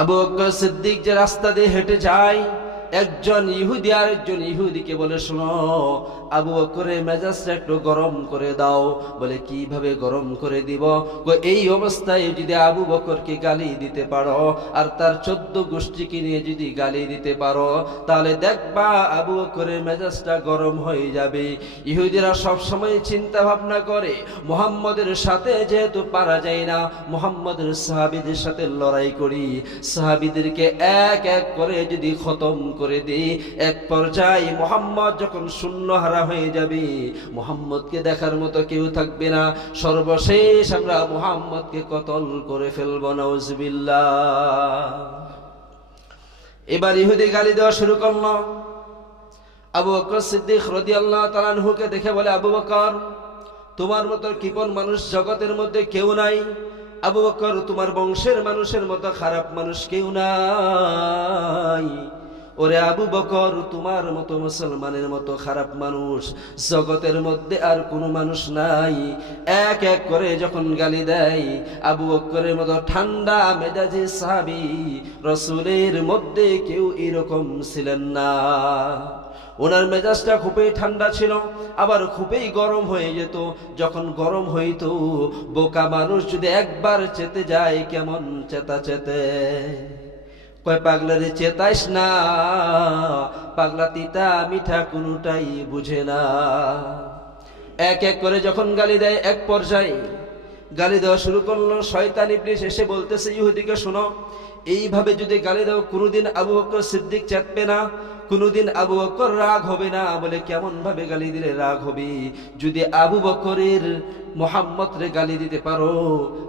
আবু বকর সিদ্দিক যে রাস্তা দিয়ে হেঁটে যায়, একজন ইহুদি আর একজন ইহুদিকে বলে, শোনো, আবু বকরের মেজাজটা একটু গরম করে দাও। বলে, কিভাবে গরম করে দিব? এই অবস্থায় যদি আবু বকরকে গালি দিতে পারো আর তার 14 গোষ্ঠীকে নিয়ে যদি গালি দিতে পারো, তাহলে দেখবা আবু বকরের মেজাজটা গরম হয়ে যাবে। ইহুদিরা সব সময় চিন্তা ভাবনা করে, মুহাম্মদের সাথে যেহেতু পারা যায় না, মুহাম্মদের সাহাবীদের সাথে লড়াই করি, সাহাবীদেরকে এক এক করে যদি খতম করে দিই, এক পর্যায়ে মুহাম্মদ যখন শূন্য হারা হয়ে যাবে, মুহাম্মদকে দেখার মতো কেউ থাকবে না, সর্বশেষ আমরা মুহাম্মদকে কতল করে ফেলব। নাউজুবিল্লাহ। এবার ইহুদি গালি দেওয়া শুরু করলো। আবু বকর সিদ্দিক রাদিয়াল্লাহু তাআলা আনহুকে দেখে বলে, আবু বকর, তোমার মতো কৃপণ মানুষ জগতের মধ্যে কেউ নাই। আবু বকর, তোমার বংশের মানুষের মতো খারাপ মানুষ কেউ নাই। ওরে আবু বকর, তোমার মতো মুসলমানের মতো খারাপ মানুষ জগতের মধ্যে আর কোনো মানুষ নাই। এক এক করে যখন গালি দেয়, আবু বকরের মতো ঠান্ডা মেজাজি সাহাবী রাসূলের মধ্যে কেউ এরকম ছিলেন না। ওনার মেজাজটা খুবই ঠান্ডা ছিল, আবার খুবই গরম হয়ে যেত। যখন গরম হইতো, বোকা মানুষ যদি একবার চেতে যায়, কেমন চেতা চেতে। কয়, পাগলা রে চেতাইস না, পাগলা তিতা মিঠা কোনোটাই বুঝে না। এক এক করে যখন গালি দেয়, এক পর্যায়ে গালি দেওয়া শুরু করলো। শয়তান ইবলিস এসে বলতেছে ইহুদিকে, শোনো, এইভাবে যদি গালি দাও, কোনোদিন আবু বকর সিদ্দিক চেতবে না, কোনোদিন আবু বকর রাগ হবে না। বলে, কেমন ভাবে গালি দিলে রাগ হবে? যদি আবু বকরের মুহাম্মদ রে গালি দিতে পারো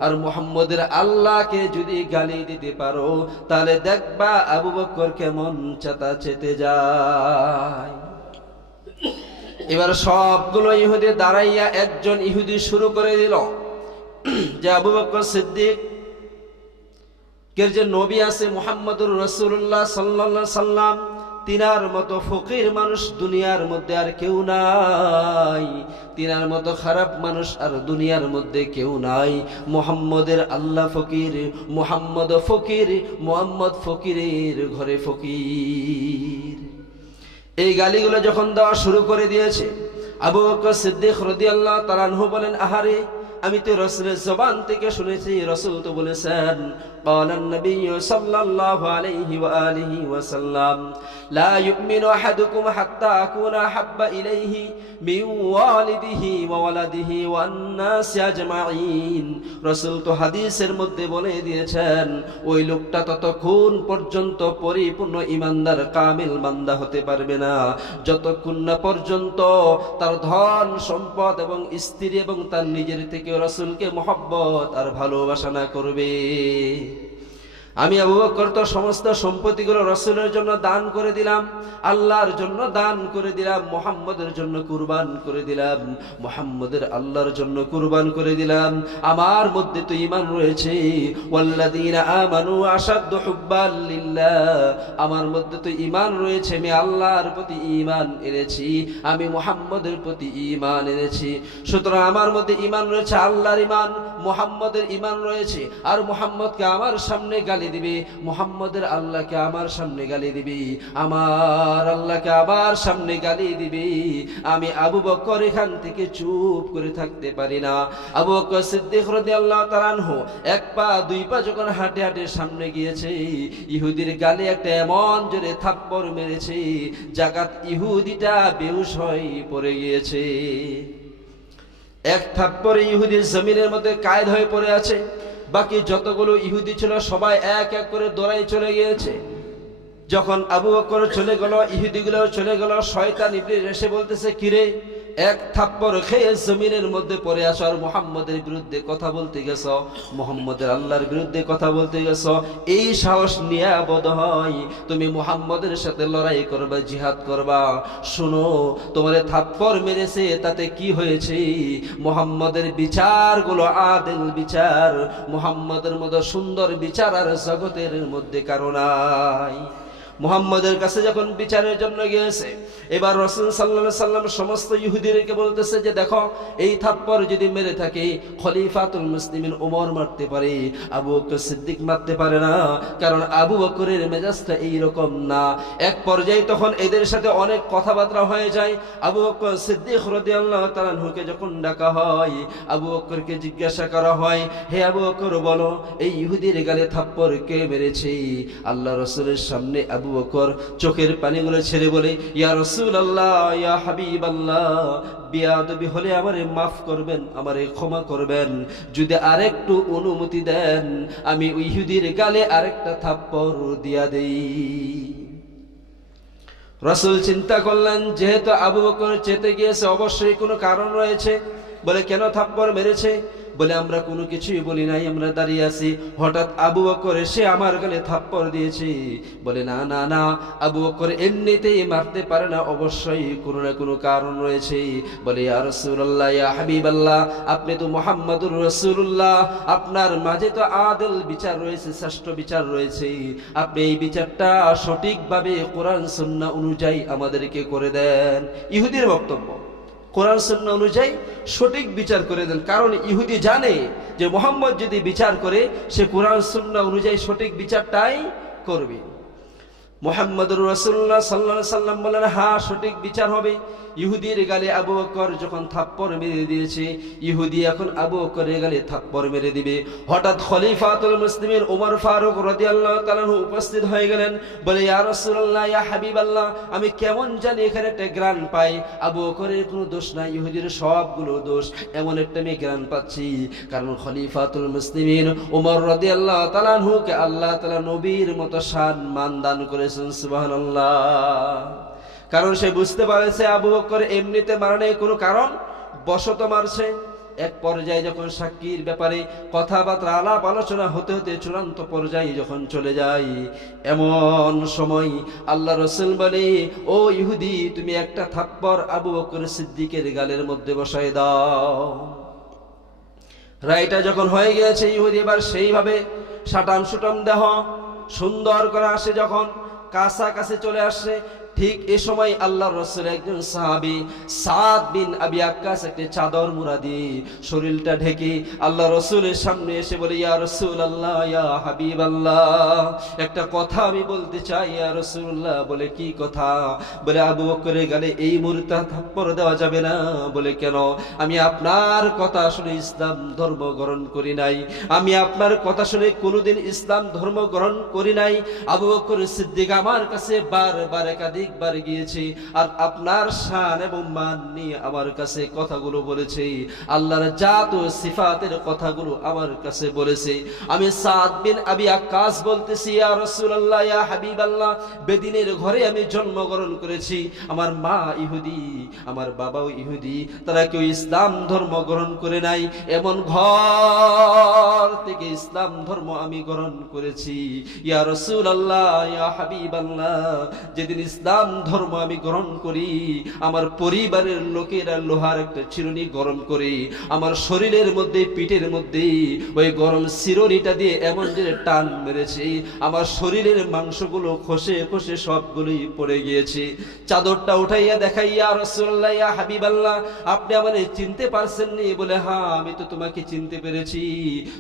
আর মুহাম্মদের আল্লাহকে যদি গালি দিতে পারো, তাহলে দেখবা আবু বকর কেমন চেতা চেতে যায়। এবার সবগুলো ইহুদি দাঁড়াইয়া একজন ইহুদি শুরু করে দিল যে আবু বকর সিদ্দিক এর যে নবী আছে মুহাম্মদুর রাসূলুল্লাহ সাল্লাল্লাহু আলাইহি সাল্লাম, তিনার মতো ফকির মানুষ দুনিয়ার মধ্যে আর কেউ নাই, তিনার মতো খারাপ মানুষ আর দুনিয়ার মধ্যে কেউ নাই। মুহাম্মদের আল্লাহ ফকির, মুহাম্মদ ফকির, মুহাম্মদ ফকিরের ঘরে ফকির। এই গালিগুলো যখন দেওয়া শুরু করে দিয়েছে, আবু বকর সিদ্দিক রাদিয়াল্লাহু তাআলা আনহু বলেন, আহারে, আমি তো রাসূলের জবান থেকে শুনেছি, রাসূল তো বলেছেন, قال النبي صلى الله عليه وآله وسلم لا يؤمن أحدكم حتى أكون أحب إليه من والده وولده والناس أجمعين। রাসূল তো হাদিসের মধ্যে বলে দিয়েছেন, ওই লোকটা ততক্ষণ পর্যন্ত পরিপূর্ণ ঈমানদার কামিল বান্দা হতে পারবে না, যতক্ষণ না পর্যন্ত তার ধন সম্পদ এবং স্ত্রী এবং তার নিজের থেকে রাসূলকে মহব্বত আর ভালোবাসা না করবে। আমি আবু বকর তো সমস্ত সম্পত্তিগুলো রাসূলের জন্য দান করে দিলাম, আল্লাহর জন্য দান করে দিলাম, মুহাম্মদের জন্য কুরবান করে দিলাম, মুহাম্মদের আল্লাহর জন্য কুরবান করে দিলাম। আমার মধ্যে তো ঈমান রয়েছে, ওয়াল্লাযীনা আমানু আশাদ্দু হুব্বান লিল্লাহ, আমার মধ্যে তো ঈমান রয়েছে, আমি আল্লাহর প্রতি ঈমান এনেছি, আমি মুহাম্মদের প্রতি ঈমান এনেছি। সুতরাং আমার মধ্যে ঈমান রয়েছে, আল্লাহর ঈমান, মুহাম্মদের ঈমান রয়েছে। আর মুহাম্মদকে আমার সামনে গালি দিবে, মুহাম্মদের আল্লাহকে আমার সামনে গালি দিবে, আমার আল্লাহকে আবার সামনে গালি দিবে, আমি আবু বকর এখান থেকে চুপ করে থাকতে পারি না। আবু বকর সিদ্দিক রাদিয়াল্লাহু তাআলা আনহু এক পা দুই পা যখন হাঁটে হাঁটে সামনে গিয়েছে, ইহুদির গালে একটা এমন জোরে থাপ্পড় মেরেছে, জাগাত ইহুদিটা বেহুশ হয়ে পড়ে গিয়েছে। এক থাপ্পড়ে ইহুদির জমিনের মধ্যে কায়েদ হয়ে পড়ে আছে। বাকি যতগুলো ইহুদি ছিল সবাই এক এক করে দৌড়াই চলে গিয়েছে। যখন আবু বকর চলে গেল, ইহুদিগুলো চলে গেল, শয়তান ইবলিস এসে বলতেছে, কিরে, এক থাপ্পড় খেয়ে জমিনের মধ্যে পড়ে আসো আর মুহাম্মদের বিরুদ্ধে কথা বলতে গেছো, মুহাম্মদের আল্লাহর বিরুদ্ধে কথা বলতে গেছো, এই সাহস নিয়ে বোধহয় তুমি মুহাম্মদের সাথে লড়াই করবা, জিহাদ করবা। শোনো, তোমারে থাপ্পড় মেরেছে তাতে কি হয়েছে? মুহাম্মদের বিচারগুলো আদিল বিচার, মুহাম্মদের মতো সুন্দর বিচার আর জগতের মধ্যে কারো নাই। মুহাম্মদের কাছে যখন বিচারের জন্য গিয়েছে, এবার রাসূল সাল্লাল্লাহু আলাইহি সাল্লাম সমস্ত ইহুদিদেরকে বলতেছে যে দেখো, এই থাপ্পড় যদি মেরে থাকে খলিফাতুল মুসলিমিন ওমর মারতে পারে, আবু বকর সিদ্দিক মারতে পারে না, কারণ আবু বকরের মেজাজটা এইরকম না। এক পর্যায়ে তখন এদের সাথে অনেক কথাবার্তা হয়ে যায়। আবু বকর সিদ্দিক রাদিয়াল্লাহু তাআলা আনহুকে যখন ডাকা হয়, আবু বকরকে জিজ্ঞাসা করা হয়, হে আবু বকর বলো, এই ইহুদির গালে থাপ্পড় কে মেরেছে? আল্লাহ রাসূলের সামনে আবু বকর চোখের পানিগুলো ছেড়ে বলে, ইয়া রাসূলুল্লাহ, ইয়া হাবিবাল্লাহ, বিয়াদবি হলে আমারে মাফ করবেন, আমারে ক্ষমা করবেন, যদি আরেকটু অনুমতি দেন আমি ওই ইহুদির গালে আরেকটা থাপ্পড় দিয়া দেই। রাসূল চিন্তা করলেন, যেহেতু আবু বকর চেতে গিয়েছে অবশ্যই কোনো কারণ রয়েছে। বলে, কেন থাপ্পড় মেরেছে? বলে, আমরা কোনো কিছুই বলি নাই, আমরা দাঁড়িয়ে আছি, হঠাৎ আবু বকর এসে আমার গালে থাপ্পড় দিয়েছে। বলে, না না না, আবু বকর এমনিতেই মারতে পারে না, অবশ্যই কোনো না কোনো কারণ রয়েছে। বলে, ইয়া রাসূলুল্লাহ, ইয়া হাবিবাল্লাহ, আপনি তো মুহাম্মাদুর রাসূলুল্লাহ, আপনার মাঝে তো আদল বিচার রয়েছে, শ্রেষ্ঠ বিচার রয়েছে, আপনি এই বিচারটা সঠিকভাবে কোরআন সুন্নাহ অনুযায়ী আমাদেরকে করে দেন। ইহুদির বক্তব্য, কোরআন সুন্নাহ অনুযায়ী সঠিক বিচার করে দেন, কারণ ইহুদি জানে যে মুহাম্মদ যদি বিচার করে সে কোরআন সুন্নাহ অনুযায়ী সঠিক বিচারটাই করবে। মুহাম্মদুর রাসূলুল্লাহ সাল্লাল্লাহু আলাইহি সাল্লাম বলেন, হ্যাঁ সঠিক বিচার হবে। ইহুদির গালে আবু বকর যখন থাপ্পড় মেরে দিয়েছে, ইহুদি এখন আবু বকরের গালে থাপ্পড় মেরে দিবে। হঠাৎ খলিফাতুল মুসলিমিন ওমর ফারুক রাদিয়াল্লাহু তাআলা উপস্থিত হয়ে গেলেন। বলে, ইয়া রাসূলুল্লাহ, ইয়া হাবিবাল্লাহ, আমি কেমন জানি এখানে একটা গ্রান পাই, আবু বকরের কোনো দোষ নাই, ইহুদির সবগুলো দোষ, এমন একটা আমি গ্রান পাচ্ছি, কারণ খলিফাতুল মুসলিমিন ওমর রাদিয়াল্লাহু তাআলা কে আল্লাহ তাআলা নবীর মতো সম্মান দান করেছেন। সুবহানাল্লাহ। কারণ সে বুঝতে পারেছে আবু বকর এমনিতে মারা নেই, কোনো কারণ বশত মারছে। এক পর্যায়ে যখন সাক্ষীর ব্যাপারে কথাবার্তা আলাপ আলোচনা হতে হতে চূড়ান্ত পর্যায়ে যখন চলে যায়, এমন সময় আল্লাহ রাসূল বলে, ও ইহুদি, তুমি একটা থাপ্পড় আবু বকর সিদ্দিকের গালের মধ্যে বসায় দাও। রায়টা যখন হয়ে গিয়েছে, ইহুদি এবার সেইভাবে সাটাম সুটাম দেহ সুন্দর করে আসে, যখন কাছাকাছি চলে আসছে, ঠিক এ সময় আল্লাহর রাসূল একজন সাহাবী সাদ বিন আবি আক্কাস একটা চাদর মুড়া দিয়ে শরীরটা ঢেকে আল্লাহ রাসূলের সামনে এসে বলে, ইয়া রাসূলুল্লাহ, ইয়া হাবিবাল্লাহ, একটা কথা আমি বলতে চাই ইয়া রাসূলুল্লাহ। বলে, কি কথা? বলে, আবু বকরের গালে এই মুহূর্তে থাপ্পড় দেওয়া যাবে না। বলে, কেন? আমি আপনার কথা শুনে ইসলাম ধর্ম গ্রহণ করি নাই, আমি আপনার কথা শুনে কোনোদিন ইসলাম ধর্ম গ্রহণ করি নাই। আবু বকর সিদ্দিক আমার কাছে বারবার একাধিক বার গিয়েছে, আর আপনার শান এবং মান নিয়ে আমার কাছে কথাগুলো বলেছে, আল্লাহর জাত ও সিফাতের কথাগুলো আমার কাছে বলেছে। আমি সাদ বিন আবি আক্কাস বলতেছি, ইয়া রাসূলুল্লাহ, ইয়া হাবিবাল্লাহ, বেদিনের ঘরে আমি জন্মগ্রহণ করেছি, আমার মা ইহুদি, আমার বাবাও ইহুদি, তারা কেউ ইসলাম ধর্ম গ্রহণ করে নাই, এমন ঘর থেকে ইসলাম ধর্ম আমি গ্রহণ করেছি। ইয়া রাসূলুল্লাহ, ইয়া হাবিবাল্লাহ, যেদিন ইসলাম ধর্ম আমি গ্রহণ করি, আমার পরিবারের লোকেরা লোহার একটা চিরুনি গরম করে আমার শরীরের মধ্যে, পিঠের মধ্যে ওই গরম চিরুনিটা দিয়ে এমন যে টান মেরেছে, আমার শরীরের মাংসগুলো খসে খসে সবগুলোই পড়ে গিয়েছে। চাদরটা উঠাইয়া দেখাই, ইয়া রাসূলুল্লাহ, ইয়া হাবিবাল্লাহ, আপনি আমারে চিনতে পারছেন নি? বলে, হ্যাঁ আমি তো তোমাকে চিনতে পেরেছি,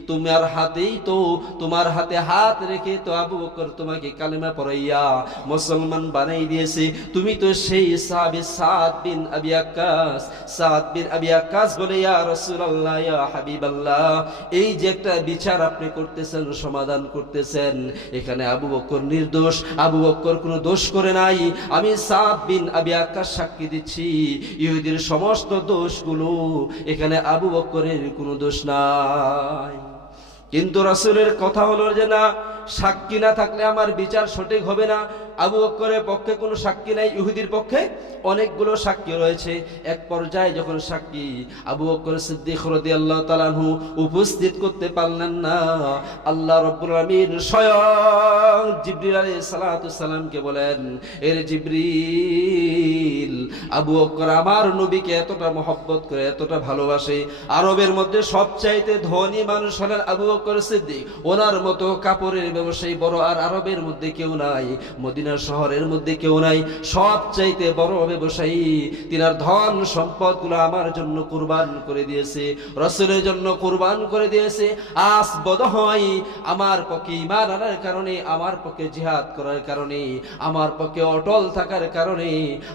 তোমার হাতেই তো, তোমার হাতে হাত রেখে তো আবু বকর তোমাকে কালেমা পড়াইয়া মুসলমান বানাই দিয়েছে, তুমি তো সেই সাহাবী সাদ বিন আবি আক্কাস। সাদ বিন আবি আক্কাস বলে, ইয়া রাসূলুল্লাহ, ইয়া হাবিবাল্লাহ, এই যে একটা বিচার আপনি করতেছেন, সমাধান করতেছেন, এখানে আবু বকর নির্দোষ, আবু বকর কোনো দোষ করে নাই, আমি সাদ বিন আবি আক্কাস সাক্ষী দিচ্ছি, ইহুদির সমস্ত দোষগুলো, এখানে আবু বকরের কোনো দোষ নাই। কিন্তু রাসূলের কথা হলো যে না, সাক্ষী না থাকলে আমার বিচার সঠিক হবে না। আবু বকরের পক্ষে কোনো সাক্ষী নাই, ইহুদির পক্ষে অনেকগুলো সাক্ষী রয়েছে। এক পর্যায়ে যখন সাক্ষী আবু বকর সিদ্দিক রাদিয়াল্লাহু তাআলা আনহু উপস্থিত করতে পারলেন না, আল্লাহ রাব্বুল আলামিন স্বয়ং জিবরিল আলাইহিস সালাতু সালামকে বলেন, এর জিবরিল, আবু বকর আমার নবীকে এতটা মহব্বত করে, এতটা ভালোবাসে, আরবের মধ্যে সবচাইতে ধনী মানুষ হলেন আবু বকর সিদ্দিক, ওনার মতো কাপড়ের ব্যবসায়ী বড় আর আরবের মধ্যে কেউ নাই। মদিনা মদিনা শহরের মধ্যে কেউ নাই, সবচাইতে বড় ব্যবসায়ী, তিনার ধন সম্পদগুলো আমার জন্য কুরবান করে দিয়েছে, রাসূলের জন্য কুরবান করে দিয়েছে। আজ বদ হয় আমার পক্ষে ঈমান আনার কারণে, আমার পক্ষে জিহাদ করার কারণে, আমার পক্ষে অটল থাকার কারণে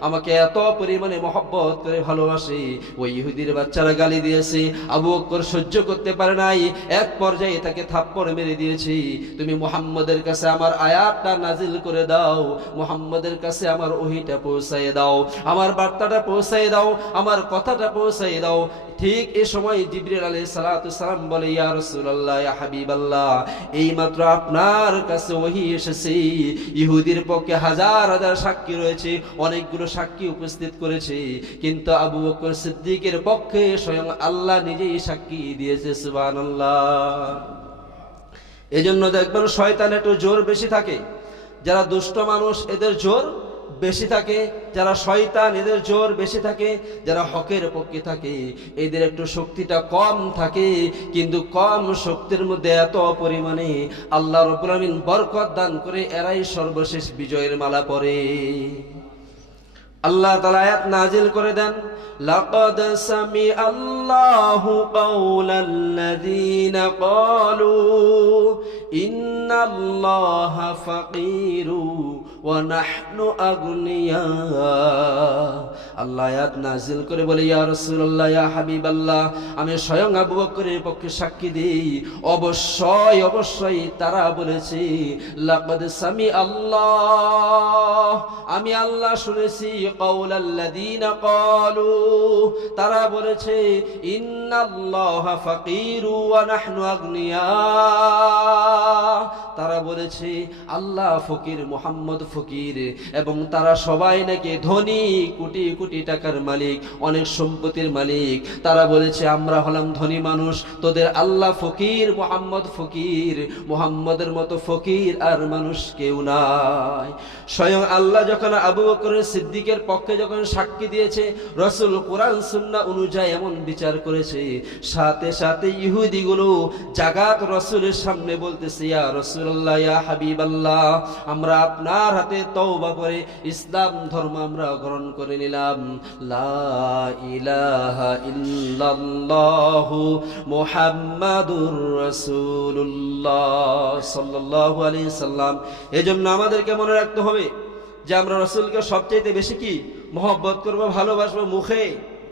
আমাকে এত পরিমাণে মহব্বত করে ভালোবাসে। ওই ইহুদির বাচ্চারা গালি দিয়েছে, আবু বকর সহ্য করতে পারে নাই, এক পর্যায়ে তাকে থাপ্পড় মেরে দিয়েছে। তুমি মুহাম্মদের কাছে আমার আয়াতটা নাজিল করে দাও, মুহাম্মদের কাছে আমার ওহীটা পৌঁছায় দাও, আমার বার্তাটা পৌঁছায় দাও, আমার কথাটা পৌঁছায় দাও। ঠিক এই সময় জিবরিল আলাইহিস সালাতু সালাম বলে, ইয়া রাসূলুল্লাহ, ইয়া হাবিবাল্লাহ, এইমাত্র আপনার কাছে ওহী এসেছে। ইহুদির পক্ষে হাজার হাজার সাক্ষী রয়েছে, অনেকগুলো সাক্ষী উপস্থিত করেছে, কিন্তু আবু বকর সিদ্দিকের পক্ষে স্বয়ং আল্লাহ নিজেই সাক্ষী দিয়েছে। সুবহানাল্লাহ। এজন্য দেখবেন শয়তান একটু জোর বেশি থাকে, যারা দুষ্ট মানুষ এদের জোর বেশি থাকে, যারা শয়তান এদের জোর বেশি থাকে, যারা হকের পক্ষে থাকে এদের একটু শক্তিটা কম থাকে, কিন্তু কম শক্তির মধ্যে এত পরিমাণে আল্লাহ রাব্বুল আলামিন বরকত দান করে এরাই সর্বশেষ বিজয়ের মালা পরে। আল্লাহ তাআলা আয়াত নাজিল করে দেন, লাকাদ সামিআল্লাহু কাওলাল্লাযীনা ক্বালু ইন্নাল্লাহা ফাকীরু ওয়া নাহনু আগনিয়া। আল্লাহ আয়াত নাজিল করে বলে, ইয়া রাসূলুল্লাহ, ইয়া হাবিবাল্লাহ, আমি স্বয়ং আবু বকরের পক্ষে সাক্ষী দিই, অবশ্যই অবশ্যই তারা বলেছে, লাকাদ সামিআল্লাহ, আমি আল্লাহ শুনেছি, কাওলাল্লাযীনা ক্বালু, তারা বলেছে, ইন্নাল্লাহা ফাকীরু ওয়া নাহনু আগনিয়া, তারা বলেছে আল্লাহ ফকির, মুহাম্মদ ফকির, এবং তারা সবাই নাকি ধনী, কোটি কোটি টাকার মালিক, অনেক সম্পত্তির মালিক। তারা বলেছে আমরা হলাম ধনী মানুষ, তোদের আল্লাহ ফকির, মুহাম্মদ ফকির, মুহাম্মদের মতো ফকির আর মানুষ কেউ নাই। স্বয়ং আল্লাহ যখন আবু বকর সিদ্দিকের পক্ষে যখন সাক্ষী দিয়েছে, রাসূল কোরআন সুন্নাহ অনুযায়ী এমন বিচার করেছে, সাথে সাথে ইহুদিগুলো জাগাত রাসূলের সামনে বলতেছে, ইয়া রাসূলুল্লাহ, ইয়া হাবিবাল্লাহ, আমরা আপনার হাতে তওবা করে ইসলাম ধর্ম আমরা গ্রহণ করে নিলাম। লা ইলাহা ইল্লাল্লাহু মুহাম্মাদুর রাসূলুল্লাহ সাল্লাল্লাহু আলাইহি সাল্লাম। এজন্য আমাদেরকে মনে রাখতে হবে যে আমরা রাসূলকে সবচেয়ে বেশি কি মহব্বত করব, ভালোবাসবো, মুখে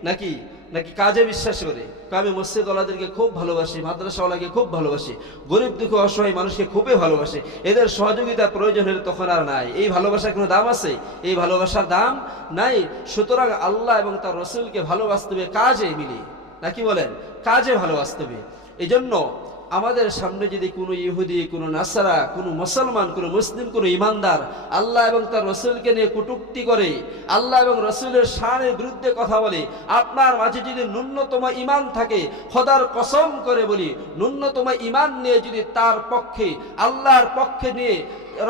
নাকি নাকি কাজে বিশ্বাস করে। আমি মসজিদওয়ালাদেরকে খুব ভালোবাসি, মাদ্রাসাওয়ালাকে খুব ভালোবাসি, গরিব দুঃখী অসহায় মানুষকে খুবই ভালোবাসি, এদের সহযোগিতা প্রয়োজন হলে তখন আর নাই। এই ভালোবাসার কোনো দাম আছে? এই ভালোবাসার দাম নাই। সুতরাং আল্লাহ এবং তার রাসূলকে ভালোবাসতে হবে কাজে মিলিয়ে, নাকি বলেন? কাজে ভালোবাসতে হবে। এই জন্য আমাদের সামনে যদি কোনো ইহুদি, কোনো নাসারা, কোনো মুসলমান, কোনো মুসলিম, কোনো ইমানদার আল্লাহ এবং তার রাসূলকে নিয়ে কটূক্তি করে, আল্লাহ এবং রাসূলের শানের বিরুদ্ধে কথা বলে, আপনার মাঝে যদি ন্যূনতম ঈমান থাকে, খোদার কসম করে বলি, ন্যূনতম ঈমান নিয়ে যদি তার পক্ষে, আল্লাহর পক্ষে নিয়ে,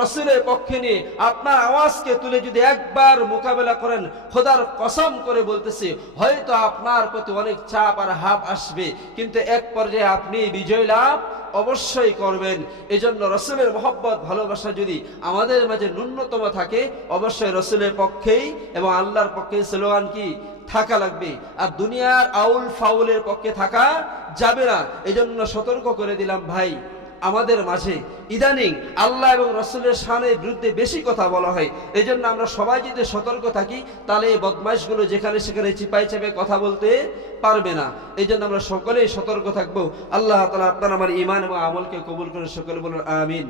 রাসূলের পক্ষে নিয়ে আপনার আওয়াজকে তুলে যদি একবার মোকাবেলা করেন, খোদার কসম করে বলতেছি, হয়তো আপনার প্রতি অনেক চাপ আর হাব আসবে, কিন্তু এক পর্যায়ে আপনি বিজয় লাভ অবশ্যই করবেন। এজন্য রাসূলের মহব্বত, ভালোবাসা যদি আমাদের মাঝে ন্যূনতম থাকে, অবশ্যই রাসূলের পক্ষেই এবং আল্লাহর পক্ষে স্লোগান কি থাকা লাগবে, আর দুনিয়ার আউল ফাউলের পক্ষে থাকা যাবে না। এজন্য সতর্ক করে দিলাম ভাই, আমাদের মাঝে ইদানিং আল্লাহ এবং রাসূলের শানের বিরুদ্ধে বেশি কথা বলা হয়। এই জন্য আমরা সবাই যদি সতর্ক থাকি, তাহলে এই বদমাইশগুলো যেখানে সেখানে চিপাই চেপে কথা বলতে পারবে না। এই জন্য আমরা সকলেই সতর্ক থাকবো। আল্লাহ তাআলা আপনার আমার ঈমান এবং আমলকে কবুল করে সকলে বলুন আমিন।